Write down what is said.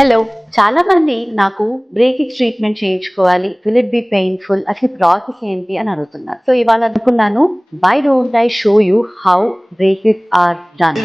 Hello! చాలా మంది నాకు బ్రేకింగ్ ట్రీట్మెంట్ చేయించుకోవాలి. Will it be painful? అసలు ప్రాసెస్ ఏంటి అని అడుగుతున్నారు. సో ఇవాళ అనుకున్నాను why don't I show you how breaking are done.